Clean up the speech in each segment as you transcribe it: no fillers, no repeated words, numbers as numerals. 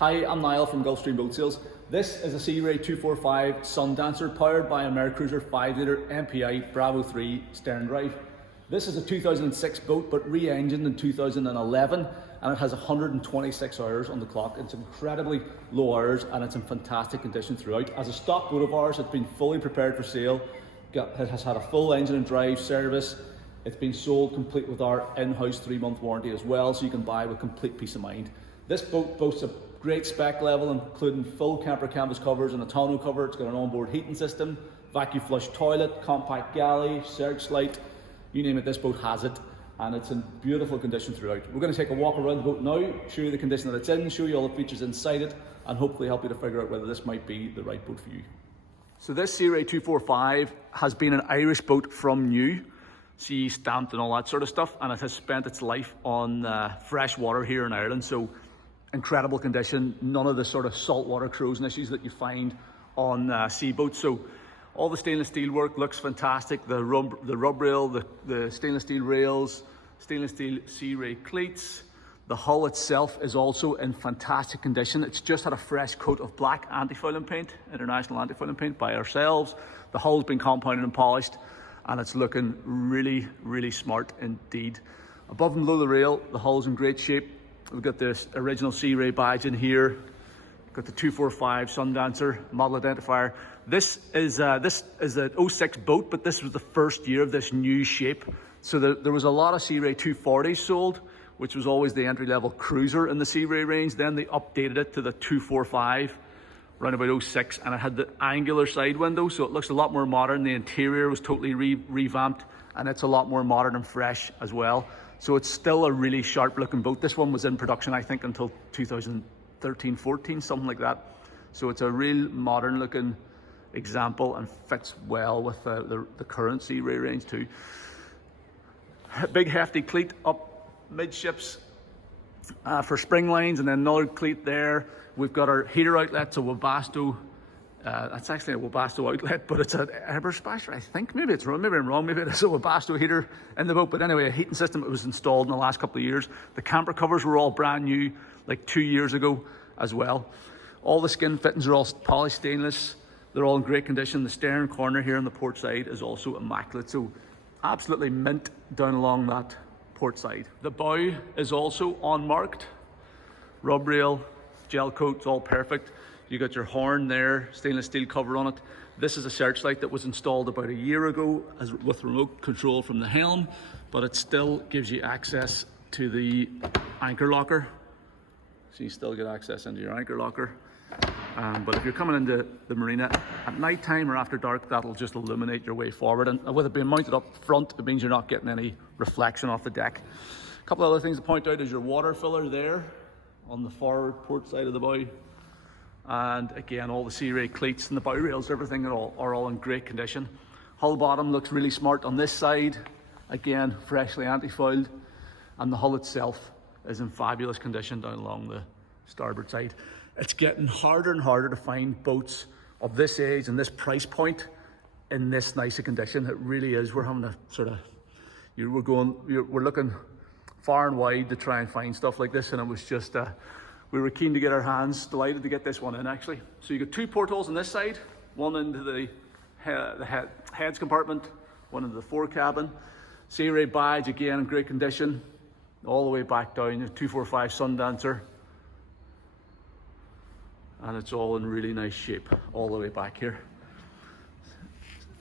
Hi, I'm Niall from Gulfstream Boat Sales. This is a Searay 245 Sundancer powered by a MerCruiser 5-litre MPI Bravo 3 stern drive. This is a 2006 boat but re-engined in 2011 and it has 126 hours on the clock. It's incredibly low hours and it's in fantastic condition throughout. As a stock boat of ours, it's been fully prepared for sale. It has had a full engine and drive service. It's been sold complete with our in-house 3-month warranty as well, so you can buy with complete peace of mind. This boat boasts a great spec level, including full camper canvas covers and a tonneau cover. It's got an onboard heating system, vacuum flush toilet, compact galley, searchlight, you name it, this boat has it, and it's in beautiful condition throughout. We're going to take a walk around the boat now, show you the condition that it's in, show you all the features inside it, and hopefully help you to figure out whether this might be the right boat for you. So this Searay 245 has been an Irish boat from new, CE stamped and all that sort of stuff, and it has spent its life on fresh water here in Ireland, so incredible condition, none of the sort of saltwater corrosion issues that you find on sea boats. So all the stainless steel work looks fantastic, the rub rail, the stainless steel rails, stainless steel Searay cleats. The hull itself is also in fantastic condition. It's just had a fresh coat of black anti-fouling paint, international anti-fouling paint by ourselves. The hull's been compounded and polished and it's looking really, really smart indeed. Above and below the rail, the hull's in great shape. We've got this original Searay badge in here. We've got the 245 Sundancer model identifier. This is an 06 boat, but this was the first year of this new shape. So there was a lot of Searay 240s sold, which was always the entry-level cruiser in the Searay range. Then they updated it to the 245 around about 06, and it had the angular side window, so it looks a lot more modern. The interior was totally revamped, and it's a lot more modern and fresh as well. So it's still a really sharp looking boat. This one was in production, I think, until 2013-14, something like that. So it's a real modern looking example and fits well with the current Searay range too. Big hefty cleat up midships for spring lines, and then another cleat there. We've got our heater outlet, so Webasto. That's actually a Webasto outlet, but it's an Eberspacher, I think. Maybe it's wrong, maybe I'm wrong, maybe it's a Webasto heater in the boat. But anyway, a heating system that was installed in the last couple of years. The camper covers were all brand new, like 2 years ago as well. All the skin fittings are all polished stainless. They're all in great condition. The stern corner here on the port side is also immaculate. So absolutely mint down along that port side. The bow is also unmarked. Rub rail, gel coats, all perfect. You got your horn there, stainless steel cover on it. This is a searchlight that was installed about a year ago with remote control from the helm, but it still gives you access to the anchor locker. So you still get access into your anchor locker. But if you're coming into the marina at night time or after dark, that'll just illuminate your way forward. And with it being mounted up front, it means you're not getting any reflection off the deck. A couple of other things to point out is your water filler there on the forward port side of the bow. And again, all the Searay cleats and the bow rails, everything are all in great condition. Hull bottom looks really smart on this side. Again, freshly anti-fouled. And the hull itself is in fabulous condition down along the starboard side. It's getting harder and harder to find boats of this age and this price point in this nice a condition. It really is. We're having to sort of, we're looking far and wide to try and find stuff like this, and it was just we were keen to get our hands, delighted to get this one in actually. So you got 2 portholes on this side, one into the heads compartment, one into the fore cabin. Searay badge, again in great condition, all the way back down, the 245 Sundancer. And it's all in really nice shape, all the way back here.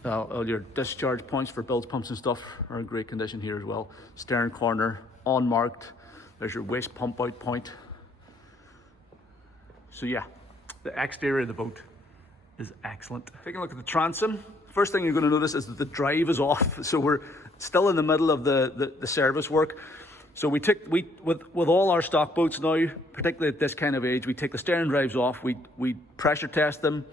All your discharge points for bilge pumps and stuff are in great condition here as well. Stern corner, unmarked. There's your waste pump out point. So yeah, the exterior of the boat is excellent. Taking a look at the transom, first thing you're going to notice is that the drive is off. So we're still in the middle of the service work. So with all our stock boats now, particularly at this kind of age, we take the stern drives off, we pressure test them,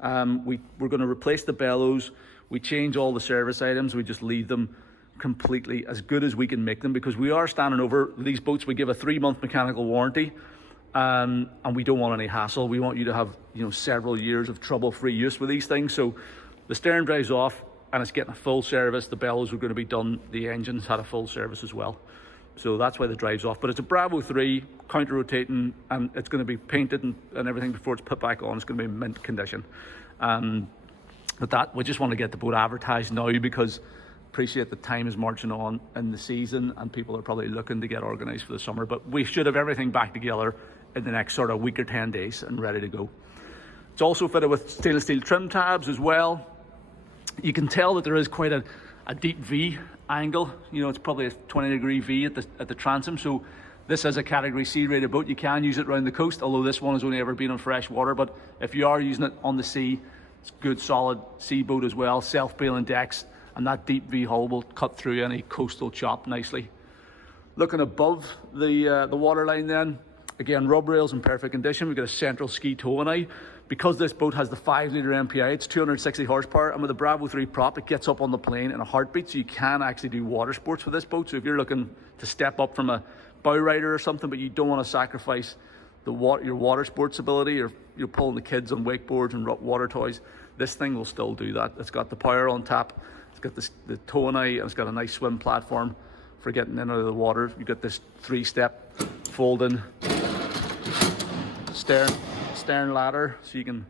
we're going to replace the bellows, we change all the service items, we just leave them completely as good as we can make them, because we are standing over these boats. We give a 3-month mechanical warranty, and we don't want any hassle. We want you to have several years of trouble-free use with these things. So the stern drive's off and it's getting a full service. The bellows are going to be done, the engine's had a full service as well. so that's why the drive's off. But it's a Bravo 3, counter-rotating, and it's going to be painted and everything before it's put back on. It's going to be mint condition. But that, we just want to get the boat advertised now, because appreciate the time is marching on in the season and people are probably looking to get organised for the summer. But we should have everything back together in the next sort of week or 10 days and ready to go. It's also fitted with stainless steel trim tabs as well. You can tell that there is quite a deep V angle. You know, it's probably a 20-degree V at the transom. So this is a category C rated boat. You can use it around the coast, although this one has only ever been on fresh water. But if you are using it on the sea, it's a good solid sea boat as well. Self-bailing decks, and that deep V hull will cut through any coastal chop nicely. Looking above the waterline then, again, rub rails in perfect condition. We've got a central ski tow-and-eye. Because this boat has the 5-litre MPI, it's 260 horsepower, and with the Bravo 3 prop, it gets up on the plane in a heartbeat, so you can actually do water sports with this boat. So if you're looking to step up from a bow rider or something, but you don't want to sacrifice your water sports ability, or you're pulling the kids on wakeboards and water toys, this thing will still do that. It's got the power on tap, it's got the tow-and-eye, and it's got a nice swim platform for getting in and out of the water. You've got this 3-step folding stern ladder, so you can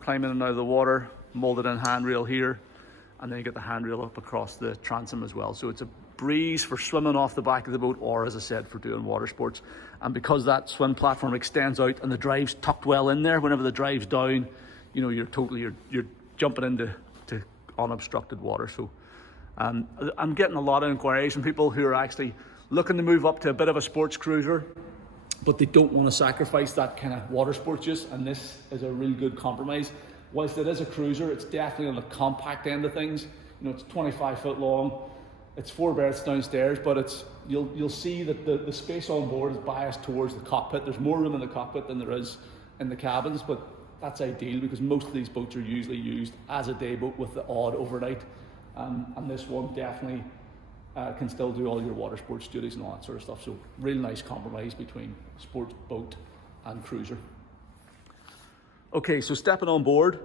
climb in and out of the water, molded in handrail here, and then you get the handrail up across the transom as well. So it's a breeze for swimming off the back of the boat, or as I said, for doing water sports. And because that swim platform extends out and the drive's tucked well in there, whenever the drive's down, you know, you're jumping into unobstructed water. So I'm getting a lot of inquiries from people who are actually looking to move up to a bit of a sports cruiser, but they don't want to sacrifice that kind of water sports use, and this is a really good compromise. Whilst it is a cruiser, it's definitely on the compact end of things. You know, it's 25 foot long, it's 4 berths downstairs, but you'll see that the space on board is biased towards the cockpit. There's more room in the cockpit than there is in the cabins, but that's ideal because most of these boats are usually used as a day boat with the odd overnight, and this one definitely can still do all your water sports duties and all that sort of stuff. So really nice compromise between sports boat and cruiser. Okay, so stepping on board,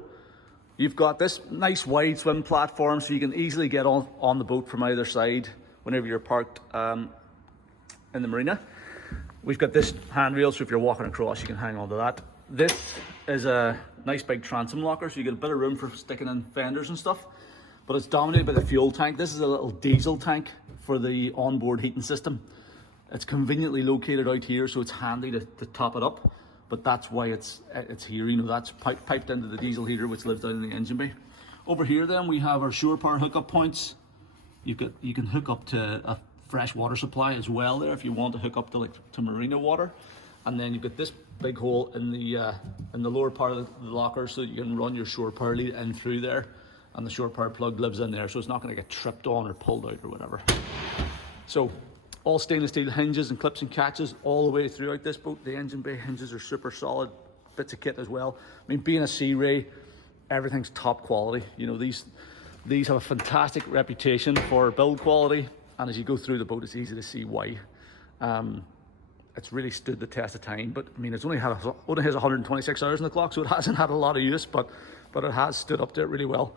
you've got this nice wide swim platform, so you can easily get on the boat from either side whenever you're parked in the marina. We've got this handrail, so if you're walking across, you can hang on to that. This is a nice big transom locker, so you get a bit of room for sticking in fenders and stuff. But it's dominated by the fuel tank. This is a little diesel tank for the onboard heating system. It's conveniently located out here, so it's handy to top it up. But that's why it's here. You know, that's piped into the diesel heater, which lives down in the engine bay. Over here, then we have our shore power hookup points. You can hook up to a fresh water supply as well there if you want to hook up to marina water. And then you've got this big hole in the lower part of the locker, so you can run your shore power lead in through there. And the shore power plug lives in there, so it's not going to get tripped on or pulled out or whatever. So all stainless steel hinges and clips and catches all the way throughout this boat. The engine bay hinges are super solid, bits of kit as well. I mean, being a Searay, everything's top quality. You know, these have a fantastic reputation for build quality, and as you go through the boat, it's easy to see why. It's really stood the test of time, but I mean, only has 126 hours on the clock, so it hasn't had a lot of use, but it has stood up to it really well.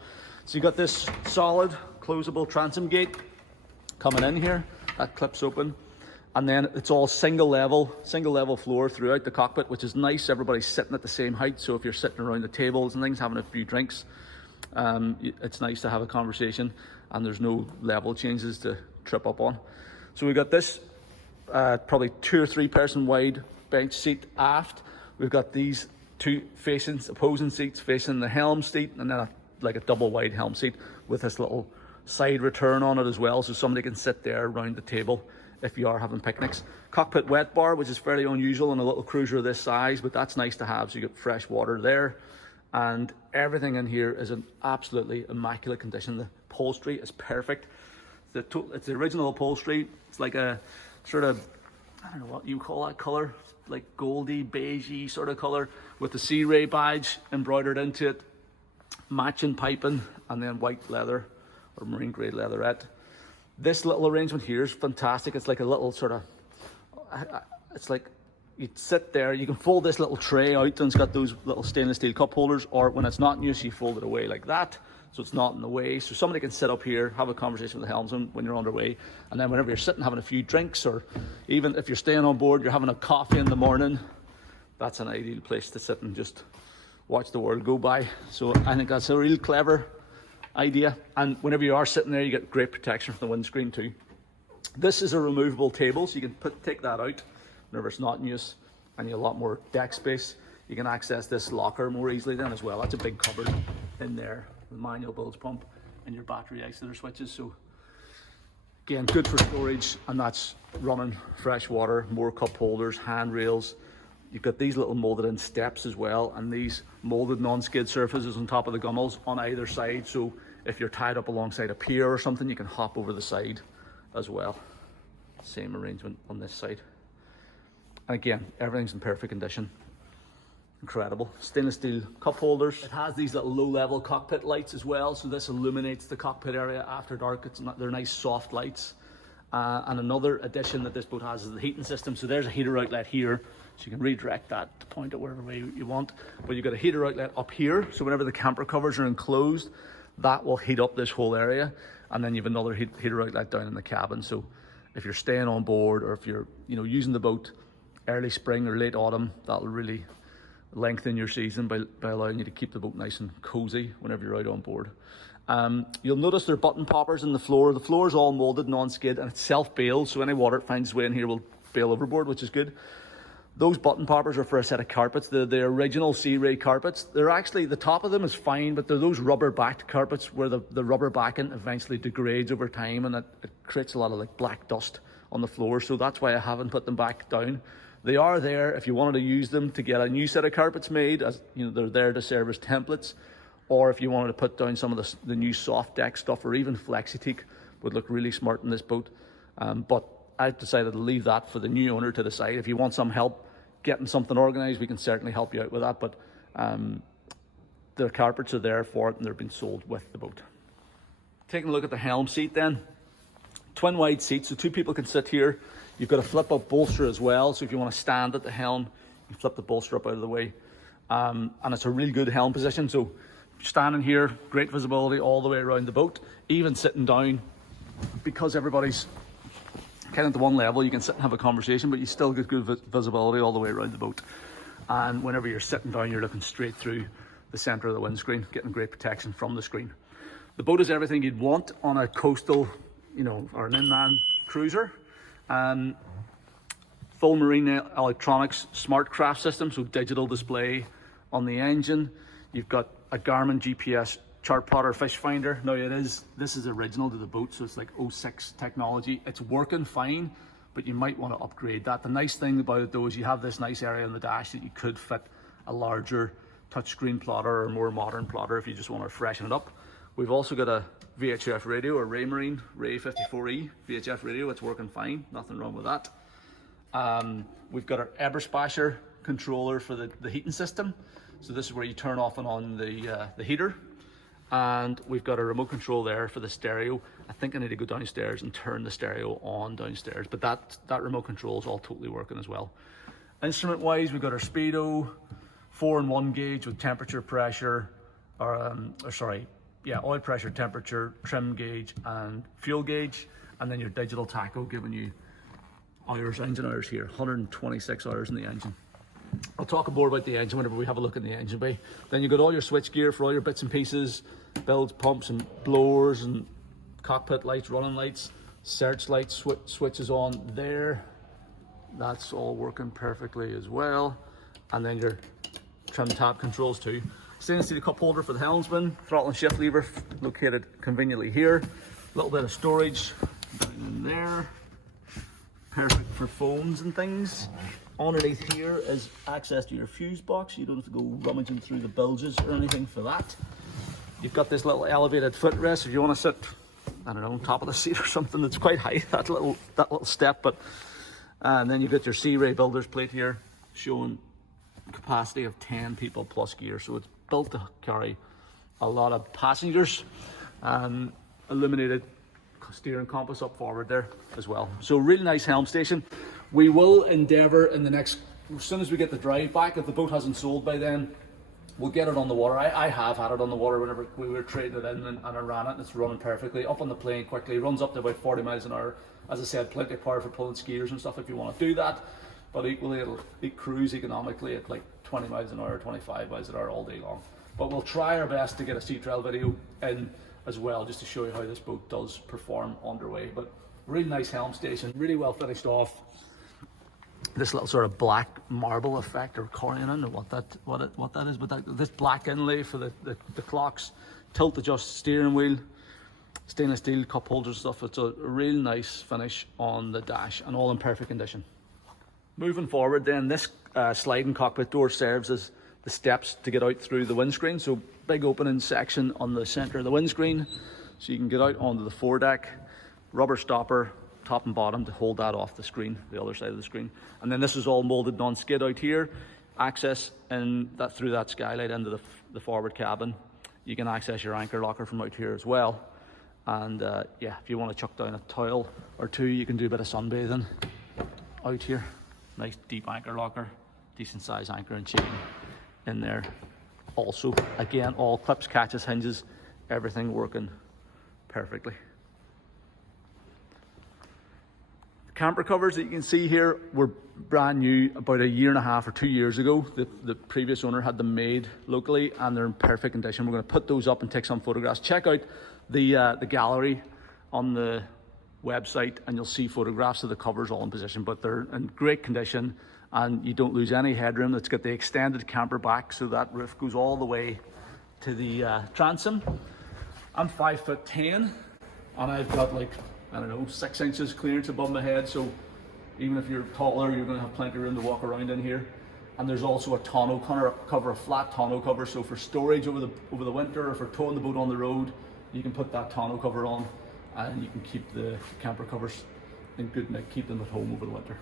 So you got this solid closable transom gate coming in here that clips open, and then it's all single level floor throughout the cockpit, which is nice. Everybody's sitting at the same height, so if you're sitting around the tables and things having a few drinks, it's nice to have a conversation, and there's no level changes to trip up on. So we got this probably 2 or 3 person wide bench seat aft. We've got these 2 opposing seats facing the helm seat, and then like a double wide helm seat with this little side return on it as well, so somebody can sit there around the table if you are having picnics. Cockpit wet bar, which is fairly unusual in a little cruiser this size, but that's nice to have, so you get fresh water there. And everything in here is in absolutely immaculate condition. The upholstery is perfect. It's the original upholstery. It's like a sort of, I don't know what you call that color, like goldy, beigey sort of color with the Searay badge embroidered into it, matching piping, and then white leather or marine grade leatherette. This little arrangement here is fantastic. It's like a little sort of, it's like you sit there, you can fold this little tray out, and it's got those little stainless steel cup holders, or when it's not in use, you fold it away like that. so it's not in the way. So somebody can sit up here, have a conversation with the helmsman when you're underway, and then whenever you're sitting having a few drinks, or even if you're staying on board, you're having a coffee in the morning, that's an ideal place to sit and just watch the world go by. So I think that's a real clever idea. And whenever you are sitting there, you get great protection from the windscreen too. This is a removable table, so you can take that out whenever it's not in use, and you have a lot more deck space. You can access this locker more easily then as well. That's a big cupboard in there with manual bilge pump and your battery isolator switches. So again, good for storage, and that's running fresh water, more cup holders, handrails. You've got these little molded in steps as well, and these molded non-skid surfaces on top of the gunnels on either side. So if you're tied up alongside a pier or something, you can hop over the side as well. Same arrangement on this side. And again, everything's in perfect condition. Incredible. Stainless steel cup holders. It has these little low-level cockpit lights as well, so this illuminates the cockpit area after dark. They're nice soft lights. And another addition that this boat has is the heating system. So there's a heater outlet here, so you can redirect that to point it wherever way you want. But you've got a heater outlet up here, so whenever the camper covers are enclosed, that will heat up this whole area. And then you have another heater outlet down in the cabin. So if you're staying on board, or if you're using the boat early spring or late autumn, that'll really lengthen your season by allowing you to keep the boat nice and cozy whenever you're out on board. You'll notice there are button poppers in the floor. The floor is all molded non-skid, and it's self-bailed, so any water it finds its way in here will bail overboard, which is good. Those button poppers are for a set of carpets, the original Searay carpets. They're actually, the top of them is fine, but they're those rubber-backed carpets where the rubber backing eventually degrades over time, and it creates a lot of like black dust on the floor. So that's why I haven't put them back down. They are there if you wanted to use them to get a new set of carpets made, as they're there to serve as templates, or if you wanted to put down some of the new soft deck stuff, or even flexi-teak would look really smart in this boat. But I've decided to leave that for the new owner to decide. If you want some help getting something organized, we can certainly help you out with that, but the carpets are there for it, and they're being sold with the boat. Taking a look at the helm seat then. Twin wide seats, so two people can sit here. You've got a flip up bolster as well, so if you want to stand at the helm, you flip the bolster up out of the way. And it's a really good helm position, so standing here, great visibility all the way around the boat. Even sitting down, because everybody's kind of at one level, you can sit and have a conversation, but you still get good visibility all the way around the boat. And whenever you're sitting down, you're looking straight through the center of the windscreen, getting great protection from the screen. The boat is everything you'd want on a coastal, or an inland cruiser. Full marine electronics, smart craft system, so digital display on the engine. You've got a Garmin GPS chart plotter fish finder. Now this is original to the boat, so it's like 06 technology. It's working fine, but you might want to upgrade that. The nice thing about it though is you have this nice area on the dash that you could fit a larger touchscreen plotter or more modern plotter if you just want to freshen it up. We've also got a VHF radio, a Raymarine Ray 54E VHF radio. It's working fine, nothing wrong with that. We've got our Eberspasher controller for the heating system. So this is where you turn off and on the heater. And we've got a remote control there for the stereo. I think I need to go downstairs and turn the stereo on downstairs, but that remote control is all totally working as well. Instrument wise, we've got our speedo, 4-in-1 gauge with temperature, pressure, oil pressure, temperature, trim gauge and fuel gauge, and then your digital tacho giving you hours, engine hours here, 126 hours in the engine. I'll talk more about the engine whenever we have a look in the engine bay. Then you've got all your switch gear for all your bits and pieces, bilge pumps and blowers and cockpit lights, running lights, search lights, switches on there. That's all working perfectly as well. And then your trim tab controls too. Stainless steel cup holder for the helmsman, throttle and shift lever located conveniently here. A little bit of storage down in there. Perfect for phones and things. Underneath here is access to your fuse box. You don't have to go rummaging through the bilges or anything for that. You've got this little elevated footrest if you want to sit, I don't know, on top of the seat or something. That's quite high, that little step. But and then you've got your Searay builder's plate here showing capacity of 10 people plus gear. So it's built to carry a lot of passengers. Illuminated steering compass up forward there as well. So really nice helm station. We will endeavour in the next, as soon as we get the drive back, if the boat hasn't sold by then, We'll get it on the water. I have had it on the water whenever we were trading it in, and I ran it, and it's running perfectly. Up on the plane quickly, runs up to about 40 miles an hour. As I said, plenty of power for pulling skiers and stuff if you want to do that. But equally, it'll cruise economically at like 20 miles an hour, 25 miles an hour all day long. But we'll try our best to get a sea trial video in as well, just to show you how this boat does perform underway. But really nice helm station, really well finished off. This little sort of black marble effect, or corian, I don't know what that is, but this black inlay for the clocks, tilt adjust steering wheel, stainless steel cup holders and stuff. It's a real nice finish on the dash and all in perfect condition. Moving forward then, this sliding cockpit door serves as the steps to get out through the windscreen. So big opening section on the center of the windscreen, so you can get out onto the foredeck. Rubber stopper, top and bottom, to hold that off the screen, the other side of the screen. And then this is all molded non-skid out here. Access in that through that skylight into the forward cabin. You can access your anchor locker from out here as well. And yeah, if you want to chuck down a towel or two, you can do a bit of sunbathing out here. Nice deep anchor locker, decent size anchor and chain in there. Also, again, all clips, catches, hinges, everything working perfectly. The camper covers that you can see here were brand new about a year and a half or 2 years ago. The previous owner had them made locally, and they're in perfect condition. We're going to put those up and take some photographs. Check out the gallery on the website, and you'll see photographs of the covers all in position, but they're in great condition, and you don't lose any headroom. It's got the extended camper back, so that roof goes all the way to the transom. I'm 5'10", and I've got like, I don't know, 6 inches clearance above my head, so even if you're taller, you're going to have plenty of room to walk around in here. And there's also a tonneau cover, a flat tonneau cover, so for storage over the winter, or for towing the boat on the road, you can put that tonneau cover on, and you can keep the camper covers in good nick, keep them at home over the winter.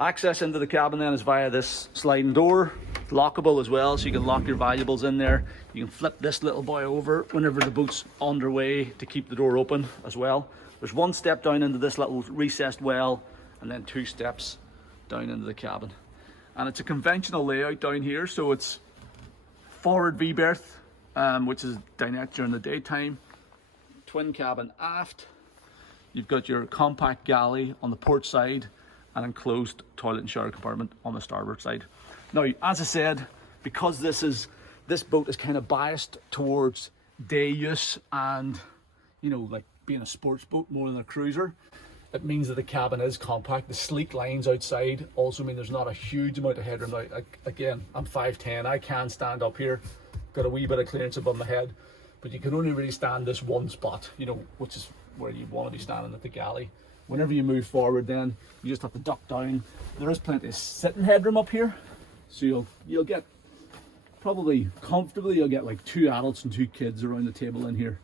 Access into the cabin then is via this sliding door, lockable as well, so you can lock your valuables in there. You can flip this little boy over whenever the boat's underway to keep the door open as well. There's one step down into this little recessed well, and then 2 steps down into the cabin. And it's a conventional layout down here, so it's forward V-berth, which is dinette during the daytime, twin cabin aft. You've got your compact galley on the port side, and enclosed toilet and shower compartment on the starboard side. Now, as I said, because this boat is kind of biased towards day use and, you know, like being a sports boat more than a cruiser, it means that the cabin is compact. The sleek lines outside also mean there's not a huge amount of headroom. Now, again, I'm 5'10", I can stand up here, got a wee bit of clearance above my head, but you can only really stand this one spot, you know, which is where you want to be standing at the galley. Whenever you move forward, then you just have to duck down. There is plenty of sitting headroom up here, so you'll get probably comfortably, you'll get like 2 adults and 2 kids around the table in here.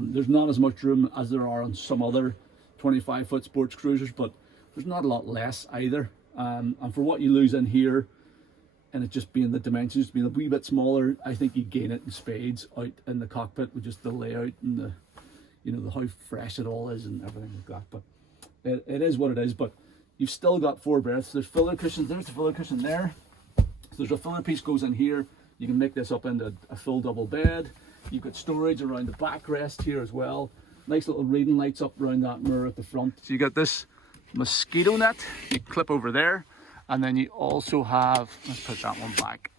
There's not as much room as there are on some other 25-foot sports cruisers, but there's not a lot less either. And for what you lose in here, and it just being the dimensions being a wee bit smaller, I think you gain it in spades out in the cockpit with just the layout and the, you know, how fresh it all is and everything like that. But it is what it is. But you've still got 4 berths. There's filler cushions. There's the filler cushion there. So there's a filler piece goes in here. You can make this up into a full double bed. You've got storage around the backrest here as well. Nice little reading lights up around that mirror at the front. So you got this mosquito net you clip over there, and then you also have, let's put that one back,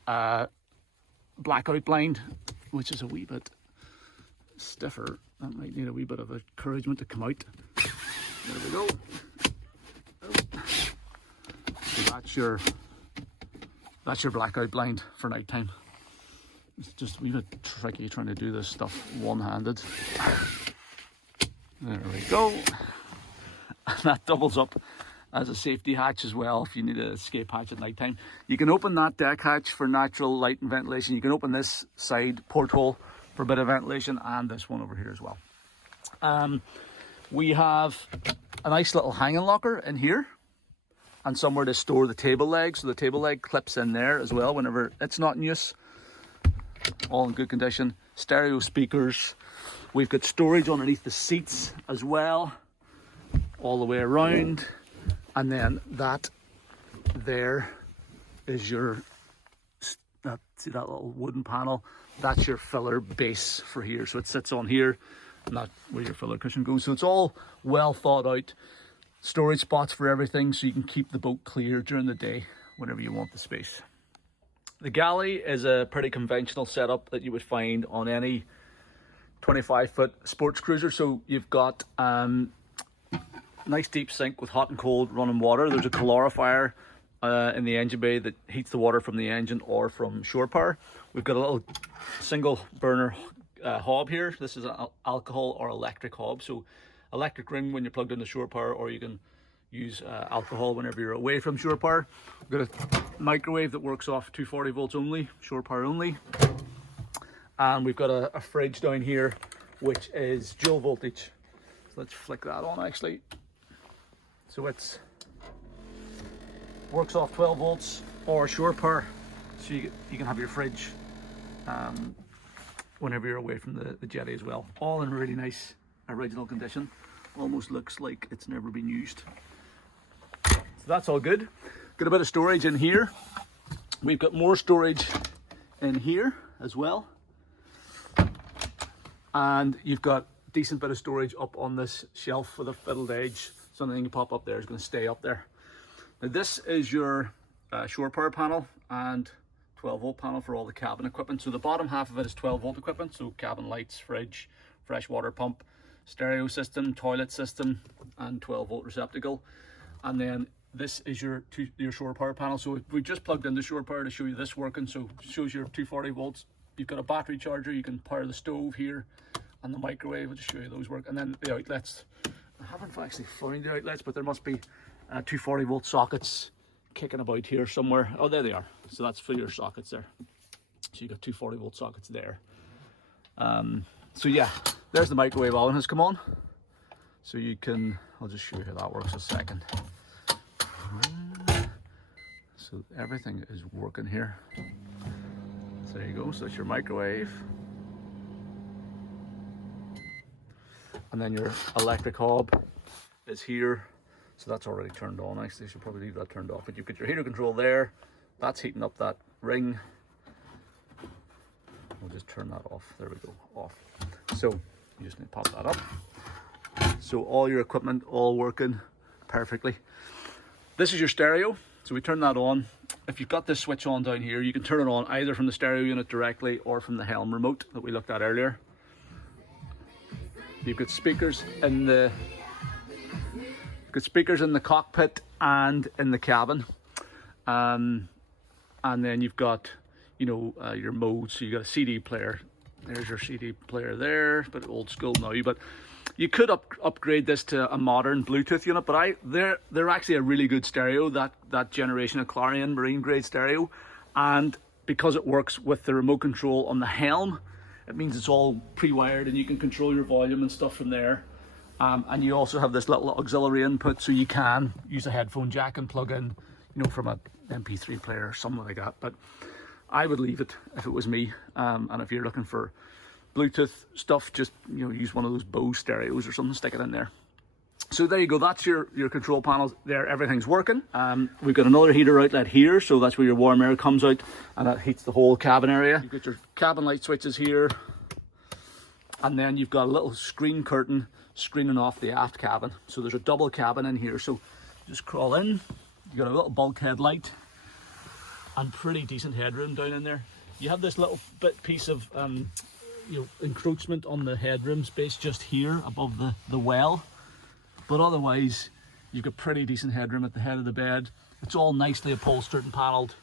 blackout blind, which is a wee bit stiffer. That might need a wee bit of encouragement to come out. There we go. So that's your blackout blind for nighttime. It's just a wee bit tricky trying to do this stuff one-handed. There we go. And that doubles up as a safety hatch as well if you need an escape hatch at nighttime. You can open that deck hatch for natural light and ventilation. You can open this side porthole for a bit of ventilation, and this one over here as well. We have a nice little hanging locker in here and somewhere to store the table leg. So the table leg clips in there as well whenever it's not in use. All in good condition. Stereo speakers. We've got storage underneath the seats as well, all the way around. And then that there is your See that little wooden panel? That's your filler base for here. So it sits on here, and that's where your filler cushion goes. So it's all well thought out. Storage spots for everything, so you can keep the boat clear during the day whenever you want the space. The galley is a pretty conventional setup that you would find on any 25-foot sports cruiser. So you've got nice deep sink with hot and cold running water. There's a calorifier in the engine bay that heats the water from the engine or from shore power. We've got a little single burner hob here. This is an alcohol or electric hob. So electric ring when you're plugged into shore power, or you can use alcohol whenever you're away from shore power. We've got a microwave that works off 240 volts only, shore power only. And we've got a fridge down here, which is dual voltage. So let's flick that on actually. So it's works off 12 volts or shore power. So you can have your fridge whenever you're away from the jetty as well. All in really nice original condition. Almost looks like it's never been used. So that's all good. Got a bit of storage in here. We've got more storage in here as well. And you've got a decent bit of storage up on this shelf with a fiddled edge. So anything you pop up there is going to stay up there. Now this is your shore power panel and 12 volt panel for all the cabin equipment. So the bottom half of it is 12 volt equipment. So cabin lights, fridge, fresh water pump, stereo system, toilet system, and 12 volt receptacle. And then this is your shore power panel. So we just plugged in the shore power to show you this working. So it shows your 240 volts. You've got a battery charger. You can power the stove here and the microwave. I'll just show you those work. And then the outlets. I haven't actually found the outlets, but there must be 240 volt sockets kicking about here somewhere. Oh, there they are. So that's for your sockets there. So you got 240 volt sockets there. So yeah, there's the microwave oven has come on. So you can, I'll just show you how that works a second. So everything is working here. So there you go, so it's your microwave. And then your electric hob is here. So that's already turned on. Actually, you should probably leave that turned off. But you've got your heater control there. That's heating up that ring. We'll just turn that off. There we go, off. So you just need to pop that up. So all your equipment all working perfectly. This is your stereo. So we turn that on. If you've got this switch on down here, you can turn it on either from the stereo unit directly or from the helm remote that we looked at earlier. You've got speakers in the cockpit and in the cabin, and then you've got your modes. So you got a CD player. There's your CD player there, but old school now. But you could upgrade this to a modern Bluetooth unit. But they're actually a really good stereo. That generation of Clarion marine grade stereo, and because it works with the remote control on the helm, it means it's all pre-wired and you can control your volume and stuff from there. And you also have this little auxiliary input, so you can use a headphone jack and plug in, from a MP3 player or something like that. But I would leave it if it was me. And if you're looking for Bluetooth stuff, just use one of those Bose stereos or something, stick it in there. So there you go, that's your control panels there, everything's working. We've got another heater outlet here, so that's where your warm air comes out and that heats the whole cabin area. You've got your cabin light switches here, and then you've got a little screen curtain screening off the aft cabin. So there's a double cabin in here, so just crawl in. You've got a little bulkhead light and pretty decent headroom down in there. You have this little piece of encroachment on the headroom space just here above the well. But otherwise, you've got pretty decent headroom at the head of the bed. It's all nicely upholstered and panelled,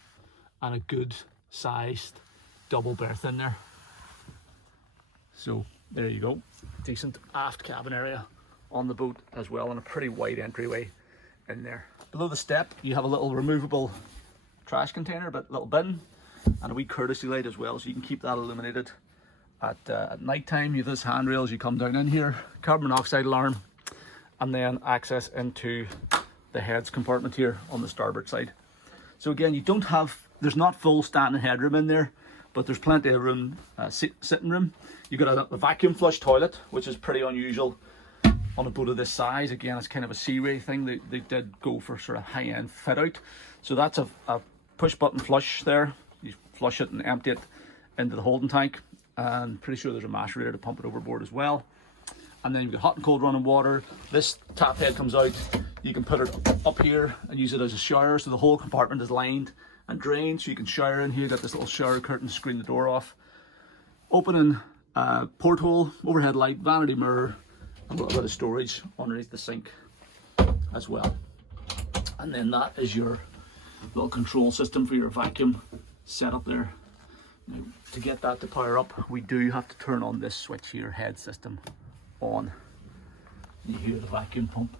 and a good sized double berth in there. So there you go, decent aft cabin area on the boat as well, and a pretty wide entryway in there. Below the step, you have a little removable trash container, but little bin, and a wee courtesy light as well, so you can keep that illuminated at night time. You have this handrail as you come down in here, carbon monoxide alarm, and then access into the heads compartment here on the starboard side. So again, there's not full standing headroom in there, but there's plenty of room, sitting room. You've got a vacuum flush toilet, which is pretty unusual on a boat of this size. Again, it's kind of a Searay thing. They did go for sort of high-end fit out. So that's a push button flush there. You flush it and empty it into the holding tank. And pretty sure there's a macerator to pump it overboard as well. And then you've got hot and cold running water. This tap head comes out. You can put it up here and use it as a shower. So the whole compartment is lined and drained, so you can shower in here. You've got this little shower curtain to screen the door off. Opening porthole, overhead light, vanity mirror, and a little bit of storage underneath the sink as well. And then that is your little control system for your vacuum set up there. Now, to get that to power up, we do have to turn on this switch here, head system on. You hear the vacuum pump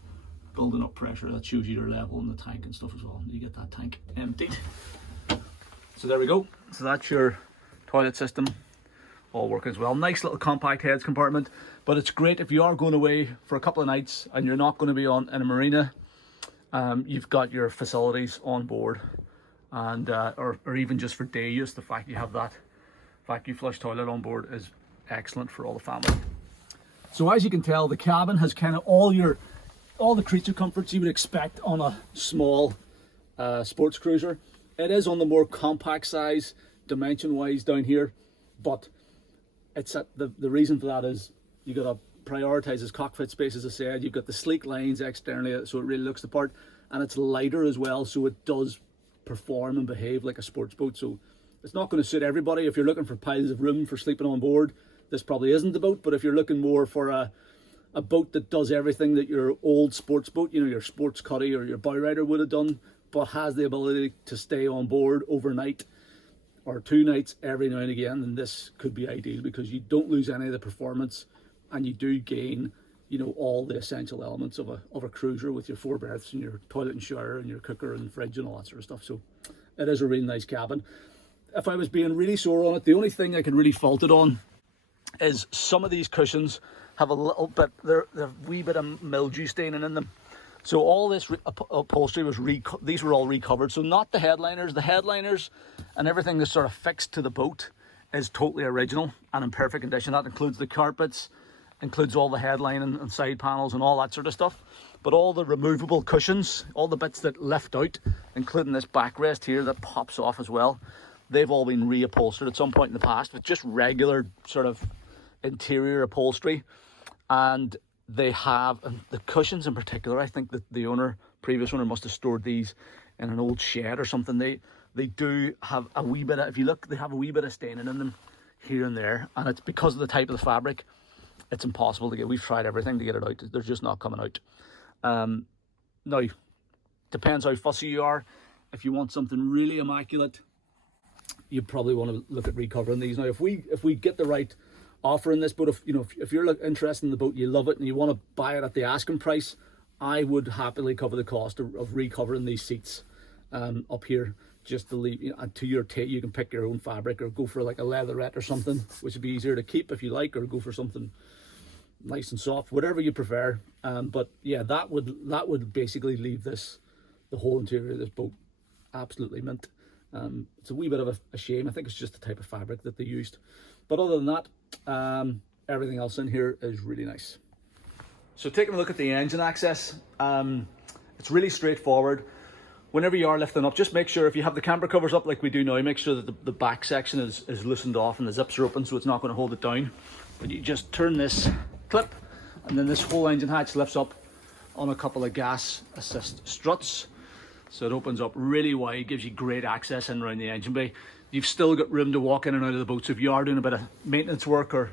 building up pressure. That shows you your level in the tank and stuff as well. You get that tank emptied. So there we go. So that's your toilet system all working as well. Nice little compact heads compartment, but it's great if you are going away for a couple of nights and you're not going to be on in a marina. You've got your facilities on board, and or even just for day use. The fact you have that vacuum flush toilet on board is excellent for all the family. So as you can tell, the cabin has kind of all the creature comforts you would expect on a small sports cruiser. It is on the more compact size, dimension-wise down here, but it's the reason for that is you got to prioritize this cockpit space, as I said. You've got the sleek lines externally, so it really looks the part, and it's lighter as well, so it does perform and behave like a sports boat. So it's not going to suit everybody. If you're looking for piles of room for sleeping on board, this probably isn't the boat. But if you're looking more for a boat that does everything that your old sports boat, you know, your sports cuddy or your bow rider would have done, but has the ability to stay on board overnight or 2 nights every now and again, then this could be ideal, because you don't lose any of the performance and you do gain, you know, all the essential elements of a cruiser with your 4 berths and your toilet and shower and your cooker and fridge and all that sort of stuff. So it is a really nice cabin. If I was being really sore on it, the only thing I can really fault it on is some of these cushions have a little bit, they're a wee bit of mildew staining in them. So all this upholstery was these were all recovered. So not the headliners. The headliners and everything that's sort of fixed to the boat is totally original and in perfect condition. That includes the carpets, includes all the headline and side panels and all that sort of stuff. But all the removable cushions, all the bits that lift out, including this backrest here that pops off as well, they've all been reupholstered at some point in the past with just regular sort of interior upholstery. And they have, and the cushions in particular, I think that the previous owner must have stored these in an old shed or something. They do have a wee bit of, if you look, they have a wee bit of staining in them here and there, and it's because of the type of the fabric. It's impossible to get. We've tried everything to get it out. They're just not coming out. Now, depends how fussy you are. If you want something really immaculate, you probably want to look at recovering these. Now, if we get the right offer in this boat, if you're interested in the boat, you love it and you want to buy it at the asking price, I would happily cover the cost of recovering these seats up here, just to leave, and to your taste. You can pick your own fabric or go for like a leatherette or something, which would be easier to keep if you like, or go for something nice and soft, whatever you prefer. But yeah, that would basically leave the whole interior of this boat absolutely mint. It's a wee bit of a shame. I think it's just the type of fabric that they used, but other than that, everything else in here is really nice. So taking a look at the engine access, it's really straightforward. Whenever you are lifting up, just make sure, if you have the camper covers up like we do now, make sure that the back section is loosened off and the zips are open, so it's not going to hold it down. But you just turn this clip, and then this whole engine hatch lifts up on a couple of gas assist struts. So it opens up really wide, gives you great access in around the engine bay. You've still got room to walk in and out of the boat, so if you are doing a bit of maintenance work or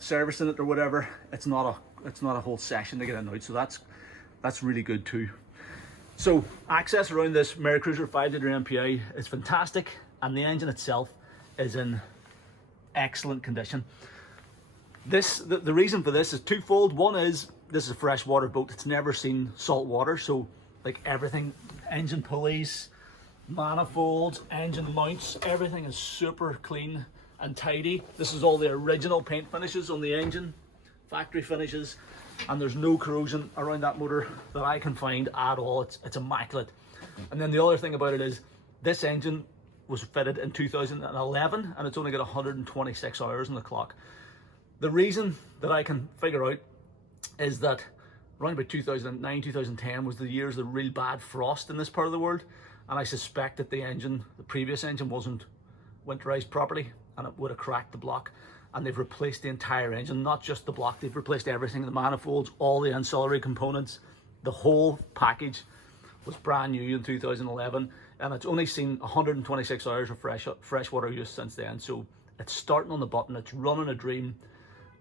servicing it or whatever, it's not a whole session to get in and out, so that's really good too. So access around this MerCruiser 5-litre MPI is fantastic, and the engine itself is in excellent condition. The reason for this is twofold. One is this is a freshwater boat. It's never seen salt water, so like everything, engine pulleys, manifolds, engine mounts, everything is super clean and tidy. This is all the original paint finishes on the engine, factory finishes, and there's no corrosion around that motor that I can find at all. It's immaculate. And then the other thing about it is this engine was fitted in 2011 and it's only got 126 hours on the clock. The reason that I can figure out is that around about 2009, 2010 was the years of real bad frost in this part of the world, and I suspect that the previous engine wasn't winterized properly, and it would have cracked the block. And they've replaced the entire engine, not just the block, they've replaced everything, the manifolds, all the ancillary components. The whole package was brand new in 2011, and it's only seen 126 hours of freshwater use since then. So it's starting on the button, it's running a dream.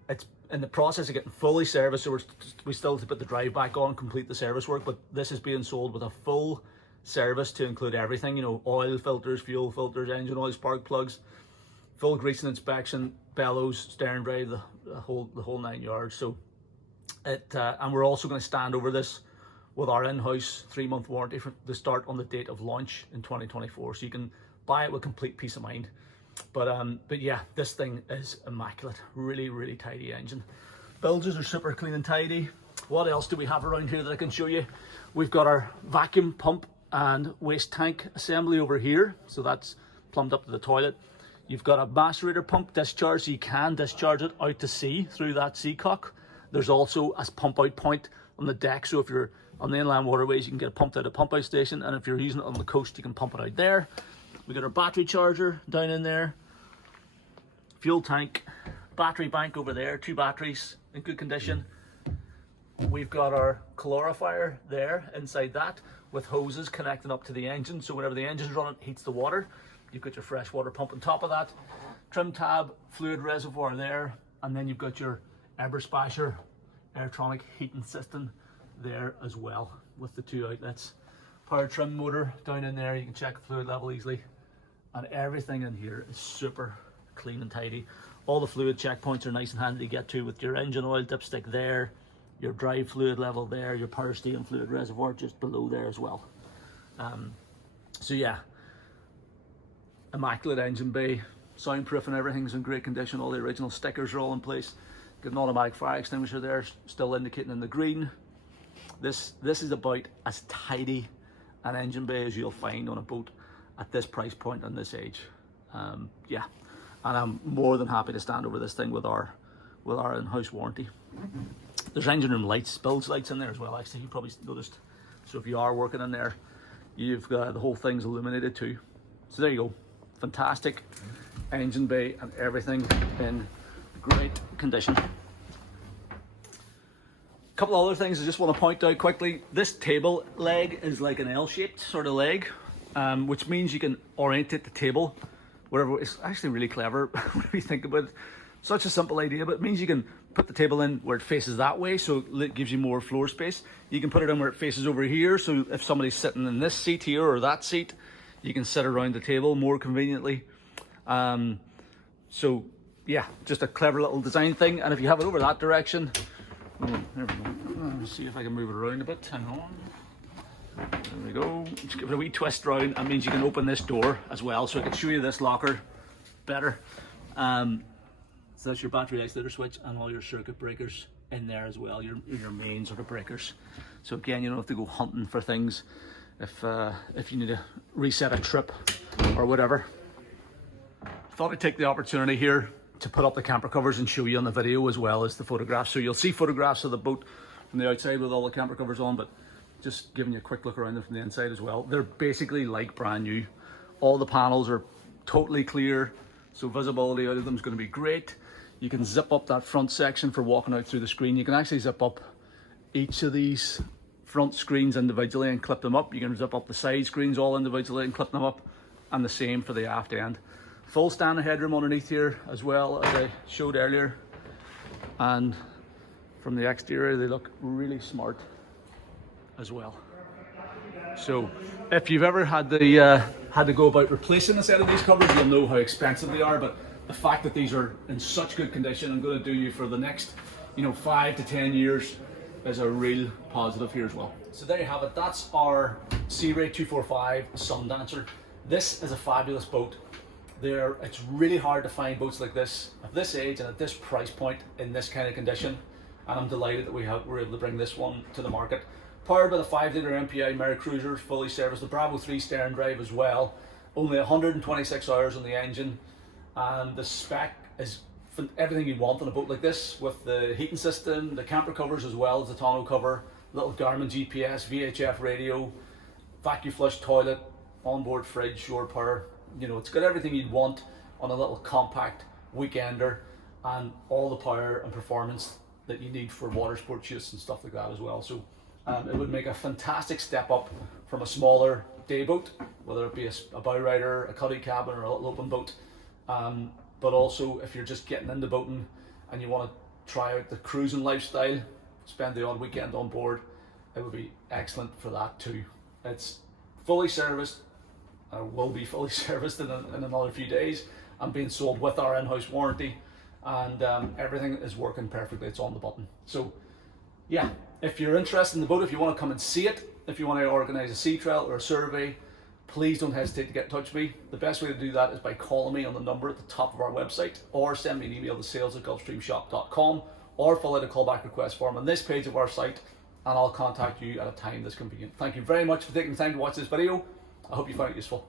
It's in the process of getting fully serviced, so we still have to put the drive back on, complete the service work, but this is being sold with a full service to include everything, you know, oil filters, fuel filters, engine oil, spark plugs, full greasing inspection, bellows, stern drive, the whole 9 yards. So and we're also going to stand over this with our in-house 3-month warranty for the start on the date of launch in 2024. So you can buy it with complete peace of mind. But yeah, this thing is immaculate. Really, really tidy engine. Bilges are super clean and tidy. What else do we have around here that I can show you? We've got our vacuum pump and waste tank assembly over here. So that's plumbed up to the toilet. You've got a macerator pump discharge, so you can discharge it out to sea through that seacock. There's also a pump out point on the deck, so if you're on the inland waterways, you can get it pumped out of a pump out station, and if you're using it on the coast, you can pump it out there. We got our battery charger down in there, fuel tank, battery bank over there, 2 batteries in good condition. We've got our calorifier there inside that with hoses connecting up to the engine, so whenever the engine's running, it heats the water. You've got your fresh water pump on top of that, trim tab, fluid reservoir there, and then you've got your Eberspeicher Airtronic heating system there as well with the 2 outlets. Power trim motor down in there, you can check the fluid level easily, and everything in here is super clean and tidy. All the fluid checkpoints are nice and handy to get to with your engine oil dipstick there, your drive fluid level there, your power steering fluid reservoir just below there as well. So yeah, immaculate engine bay, soundproof and everything's in great condition. All the original stickers are all in place. Got an automatic fire extinguisher there, still indicating in the green. This is about as tidy an engine bay as you'll find on a boat at this price point and this age. Yeah, and I'm more than happy to stand over this thing with our in-house warranty. There's engine room lights, bilge lights in there as well, actually, you probably noticed. So if you are working in there, you've got the whole thing's illuminated too. So there you go, fantastic engine bay and everything in great condition. A couple other things I just want to point out quickly. This table leg is like an L-shaped sort of leg, which means you can orientate the table wherever. It's actually really clever when you think about it. Such a simple idea, but it means you can put the table in where it faces that way, so it gives you more floor space. You can put it in where it faces over here, so if somebody's sitting in this seat here or that seat, you can sit around the table more conveniently. So yeah, just a clever little design thing. And if you have it over that direction, there we go. Let's see if I can move it around a bit. Hang on. There we go. Just give it a wee twist round. That means you can open this door as well, so I can show you this locker better. So that's your battery isolator switch and all your circuit breakers in there as well, your main sort of breakers. So again, you don't have to go hunting for things if you need to reset a trip or whatever. Thought I'd take the opportunity here to put up the camper covers and show you on the video as well as the photographs. So you'll see photographs of the boat from the outside with all the camper covers on, but just giving you a quick look around them from the inside as well. They're basically like brand new. All the panels are totally clear, so visibility out of them is going to be great. You can zip up that front section for walking out through the screen. You can actually zip up each of these front screens individually and clip them up. You can zip up the side screens all individually and clip them up, and the same for the aft end. Full standing headroom underneath here as well, as I showed earlier. And from the exterior, they look really smart as well. So if you've ever had to go about replacing a set of these covers, you'll know how expensive they are, but the fact that these are in such good condition and going to do you for the next 5 to 10 years is a real positive here as well. So there you have it. That's our Searay 245 Sundancer. This is a fabulous boat. It's really hard to find boats like this at this age and at this price point in this kind of condition, and I'm delighted that we're able to bring this one to the market. Powered by the 5-litre MPI MerCruiser, fully serviced, the Bravo 3 stern drive as well. Only 126 hours on the engine, and the spec is everything you want on a boat like this, with the heating system, the camper covers as well as the tonneau cover, little Garmin GPS, VHF radio, vacuum flush toilet, onboard fridge, shore power. You know, it's got everything you'd want on a little compact weekender, and all the power and performance that you need for water sports use and stuff like that as well. So it would make a fantastic step up from a smaller day boat, whether it be a bow rider, a cuddy cabin, or a little open boat. But also if you're just getting into boating and you want to try out the cruising lifestyle, spend the odd weekend on board, it would be excellent for that too. It's fully serviced, will be fully serviced in another few days, and being sold with our in-house warranty, and everything is working perfectly. It's on the button. So yeah, if you're interested in the boat, if you want to come and see it, if you want to organise a sea trial or a survey, please don't hesitate to get in touch with me. The best way to do that is by calling me on the number at the top of our website, or send me an email to sales@gulfstreamshop.com, or fill out a callback request form on this page of our site, and I'll contact you at a time that's convenient. Thank you very much for taking the time to watch this video. I hope you found it useful.